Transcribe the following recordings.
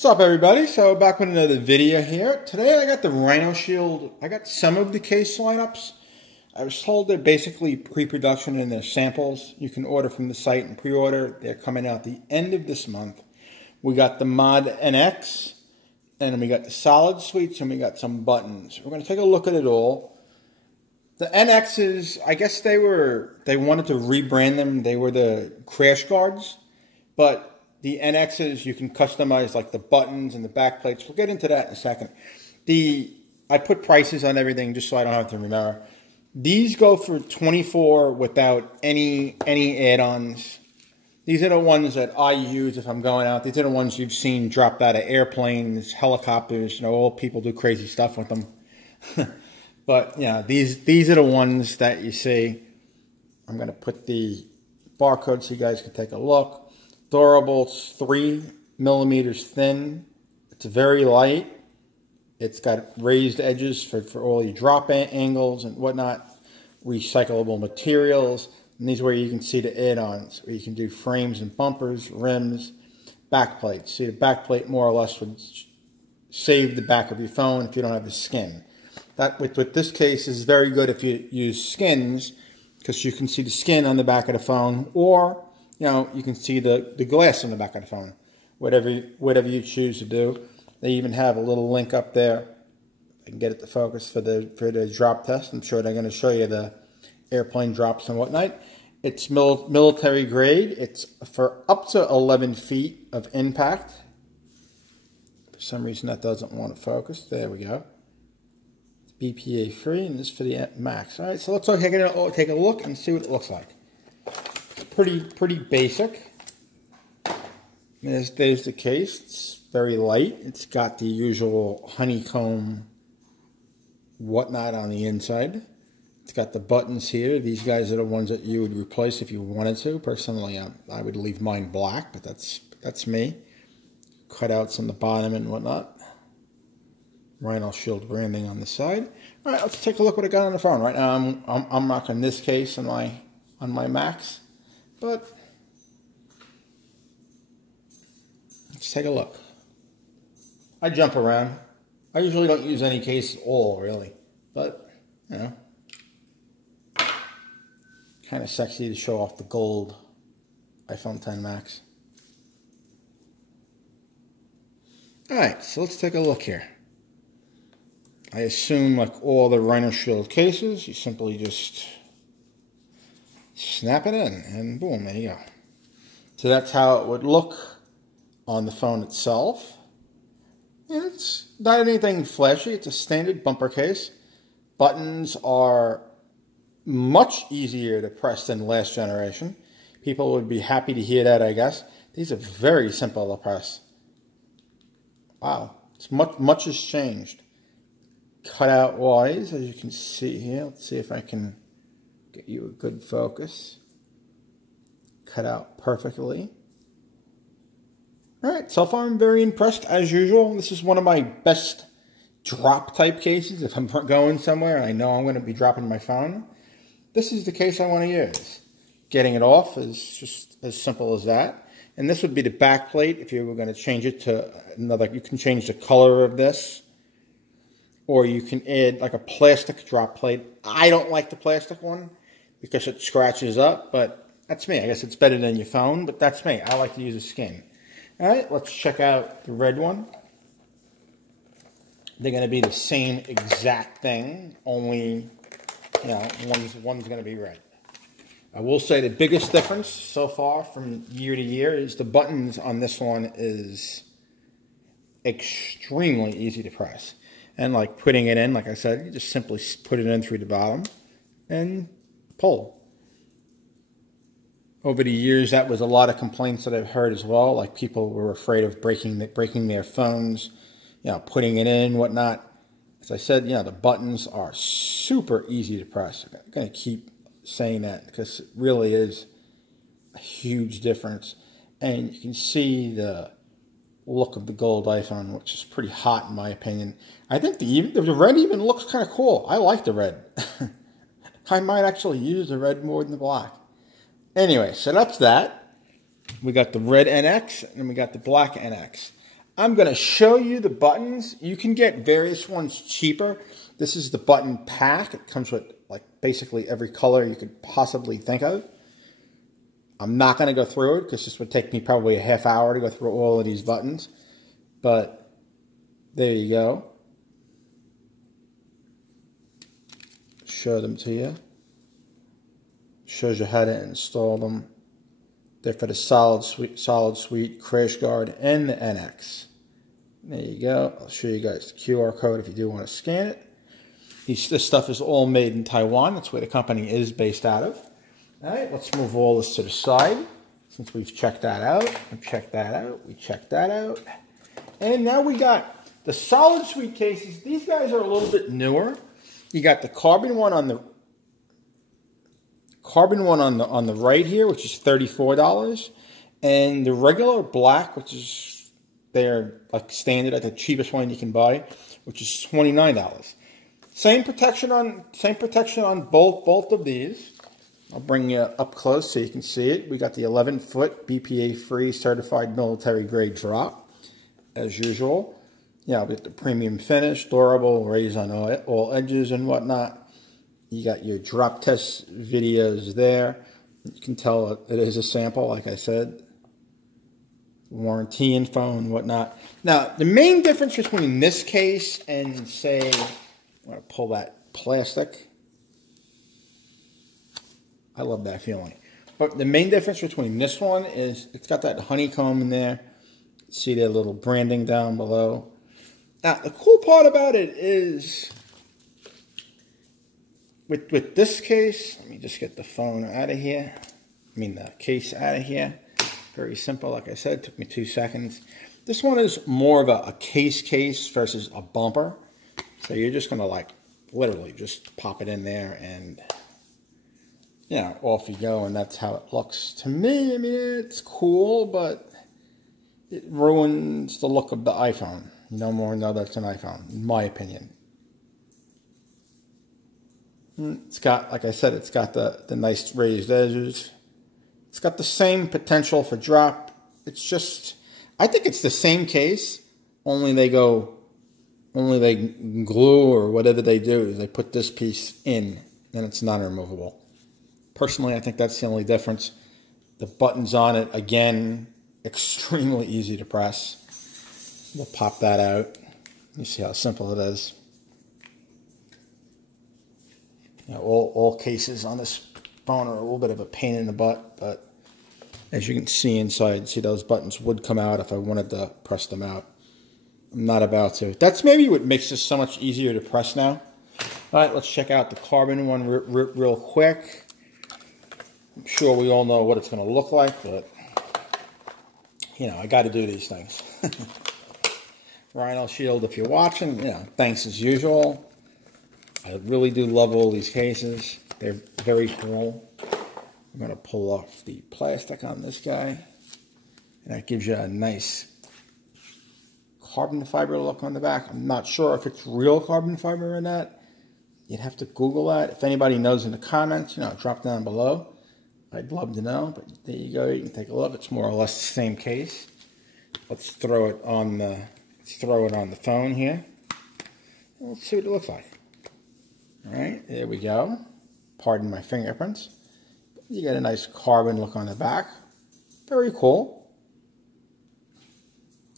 What's up, everybody? So back with another video here. Today I got the RhinoShield. I got some of the case lineups. I was told they're basically pre-production and they're samples. You can order from the site and pre-order. They're coming out the end of this month. We got the ModMX, and we got the SolidSuites, and we got some buttons. We're going to take a look at it all. The NXs, I guess they wanted to rebrand them. They were the CrashGuards, but the NXs, you can customize like the buttons and the back plates. We'll get into that in a second. I put prices on everything just so I don't have to remember. These go for $24 without any add-ons. These are the ones that I use if I'm going out. These are the ones you've seen dropped out of airplanes, helicopters. You know, all people do crazy stuff with them. But yeah, these are the ones that you see. I'm going to put the barcode so you guys can take a look. Durable, it's 3 millimeters thin. It's very light. It's got raised edges for all your drop angles and whatnot. Recyclable materials. And these are where you can see the add-ons, where you can do frames and bumpers, rims, back plates. See, the back plate more or less would save the back of your phone if you don't have the skin. That with this case is very good if you use skins, because you can see the skin on the back of the phone, or you know, you can see the glass on the back of the phone. Whatever you choose to do. They even have a little link up there. I can get it to focus for the drop test. I'm sure they're going to show you the airplane drops and whatnot. It's military grade. It's for up to 11 feet of impact. For some reason that doesn't want to focus. There we go. It's BPA free, and this is for the max. All right, so let's take a look and see what it looks like. Pretty basic. There's the case. It's very light. It's got the usual honeycomb whatnot on the inside. It's got the buttons here. These guys are the ones that you would replace if you wanted to. Personally, I would leave mine black, but that's me. Cutouts on the bottom and whatnot. RhinoShield branding on the side. All right, let's take a look what I got on the phone. Right now, I'm rocking this case on my Max. But let's take a look. I jump around. I usually don't use any case at all, really. But, you know, kind of sexy to show off the gold iPhone X Max. Alright, so let's take a look here. I assume, like all the RhinoShield cases, you simply just snap it in, and boom, there you go. So that's how it would look on the phone itself. And it's not anything flashy. It's a standard bumper case. Buttons are much easier to press than last generation. People would be happy to hear that, I guess. These are very simple to press. Wow, it's much has changed. Cutout wise, as you can see here. Let's see if I can get you a good focus. Cut out perfectly. Alright, so far I'm very impressed as usual. This is one of my best drop type cases. If I'm going somewhere and I know I'm going to be dropping my phone, this is the case I want to use. Getting it off is just as simple as that. And this would be the back plate if you were going to change it to another. You can change the color of this. Or you can add like a plastic drop plate. I don't like the plastic one because it scratches up, but that's me. I guess it's better than your phone, but that's me. I like to use a skin. All right, let's check out the red one. They're going to be the same exact thing, only, you know, one's going to be red. I will say the biggest difference so far from year to year is the buttons on this one is extremely easy to press. And like putting it in, like I said, you just simply put it in through the bottom and pull. Over the years, that was a lot of complaints that I've heard as well. Like people were afraid of breaking their phones, you know, putting it in, whatnot. As I said, you know, the buttons are super easy to press. I'm going to keep saying that because it really is a huge difference. And you can see the look of the gold iPhone, which is pretty hot in my opinion. I think the red even looks kind of cool. I like the red. I might actually use the red more than the black. Anyway, so that's that. We got the red NX and we got the black NX. I'm going to show you the buttons. You can get various ones cheaper. This is the button pack. It comes with like basically every color you could possibly think of. I'm not going to go through it because this would take me probably a half hour to go through all of these buttons. But there you go. Show them to you. Shows you how to install them. They're for the SolidSuite, CrashGuard, and the NX. There you go. I'll show you guys the QR code if you do want to scan it. This stuff is all made in Taiwan. That's where the company is based out of. All right, let's move all this to the side. Since we've checked that out, we checked that out, we checked that out. And now we got the SolidSuite cases. These guys are a little bit newer. You got the carbon one on the right here, which is $34, and the regular black, which is they're like standard at the cheapest one you can buy, which is $29. Same protection on both of these. I'll bring you up close so you can see it. We got the 11-foot BPA-free certified military grade drop, as usual. Yeah, with the premium finish, durable, raised on all edges and whatnot. You got your drop test videos there. You can tell it is a sample, like I said. Warranty info and whatnot. Now, the main difference between this case and, say, I'm going to pull that plastic. I love that feeling. But the main difference between this one is it's got that honeycomb in there. See that little branding down below. Now, the cool part about it is with this case, let me just get the phone out of here. I mean the case out of here. Very simple, like I said, took me 2 seconds. This one is more of a case versus a bumper. So you're just going to like literally just pop it in there and yeah, off you go, and that's how it looks to me. I mean, it's cool, but it ruins the look of the iPhone. No more, no, that's an iPhone, in my opinion. It's got, like I said, it's got the nice raised edges. It's got the same potential for drop. It's just, I think it's the same case, only they glue or whatever they do is they put this piece in, and it's non-removable. Personally, I think that's the only difference. The buttons on it, again, extremely easy to press. We'll pop that out. You see how simple it is. You know, all cases on this phone are a little bit of a pain in the butt, but as you can see inside, see those buttons would come out if I wanted to press them out. I'm not about to. That's maybe what makes this so much easier to press now. All right, let's check out the carbon one real quick. I'm sure we all know what it's going to look like, but, you know, I got to do these things. RhinoShield, if you're watching, you know, thanks as usual. I really do love all these cases. They're very cool. I'm going to pull off the plastic on this guy. And that gives you a nice carbon fiber look on the back. I'm not sure if it's real carbon fiber or not. You'd have to Google that. If anybody knows in the comments, you know, drop down below. I'd love to know, but there you go. You can take a look. It's more or less the same case. Let's throw it on the phone here. Let's see what it looks like. All right, there we go. Pardon my fingerprints. You get a nice carbon look on the back. Very cool.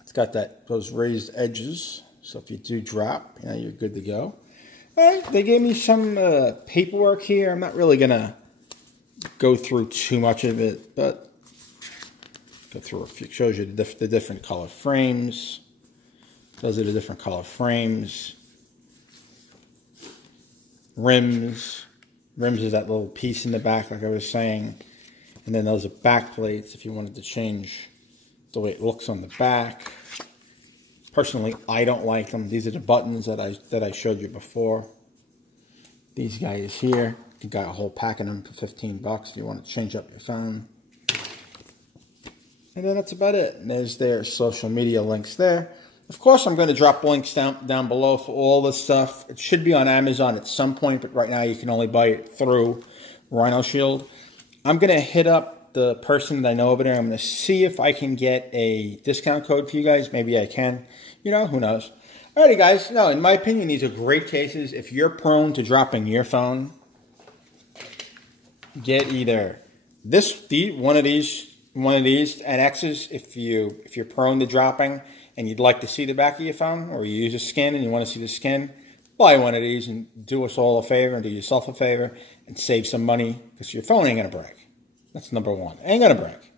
It's got those raised edges, so if you do drop, you know, you're good to go. All right, they gave me some paperwork here. I'm not really gonna go through too much of it, but go through a few. It shows you the different color frames. Those are the different color frames. Rims is that little piece in the back, like I was saying, and then those are back plates if you wanted to change the way it looks on the back. Personally, I don't like them. These are the buttons that I showed you before. These guys here, you got a whole pack of them for 15 bucks if you want to change up your phone. And then that's about it. And there's their social media links there. Of course, I'm going to drop links down below for all this stuff. It should be on Amazon at some point, but right now you can only buy it through RhinoShield. I'm going to hit up the person that I know over there. I'm going to see if I can get a discount code for you guys. Maybe I can. You know, who knows. Alrighty, guys. No, in my opinion, these are great cases. If you're prone to dropping your phone, get either one of these NXs if you're prone to dropping and you'd like to see the back of your phone, or you use a skin and you want to see the skin. Buy one of these and do us all a favor and do yourself a favor and save some money, because your phone ain't going to break. That's number one. Ain't going to break.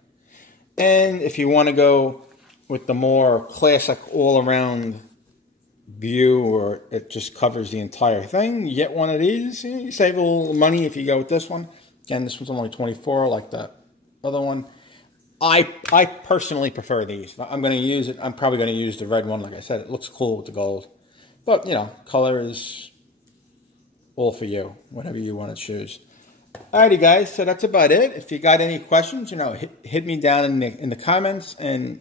And if you want to go with the more classic all-around view, or it just covers the entire thing, you get one of these. You save a little money if you go with this one. Again, this one's only $24 like the other one. I personally prefer these. I'm going to use it. I'm probably going to use the red one. Like I said, it looks cool with the gold. But, you know, color is all for you, whatever you want to choose. Alrighty, guys, so that's about it. If you got any questions, you know, hit me down in the comments. And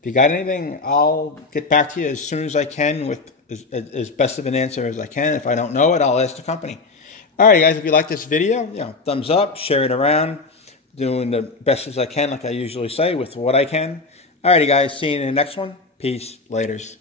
if you got anything, I'll get back to you as soon as I can with as best of an answer as I can. If I don't know it, I'll ask the company. Alright, guys, if you like this video, you know, thumbs up, share it around. Doing the best as I can, like I usually say, with what I can. Alrighty, guys, see you in the next one. Peace. Laters.